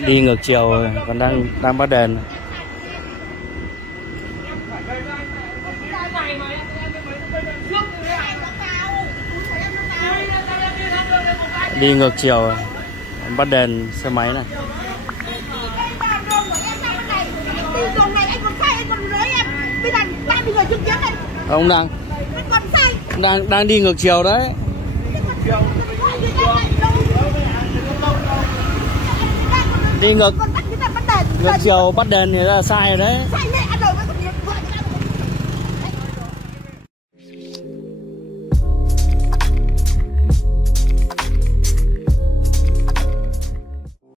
Đi ngược chiều rồi, còn đang bắt đèn. Đi ngược chiều rồi, bắt đèn xe máy này. Ông đang đi ngược chiều đấy. Đi ngược chiều bắt đèn thì là sai rồi đấy.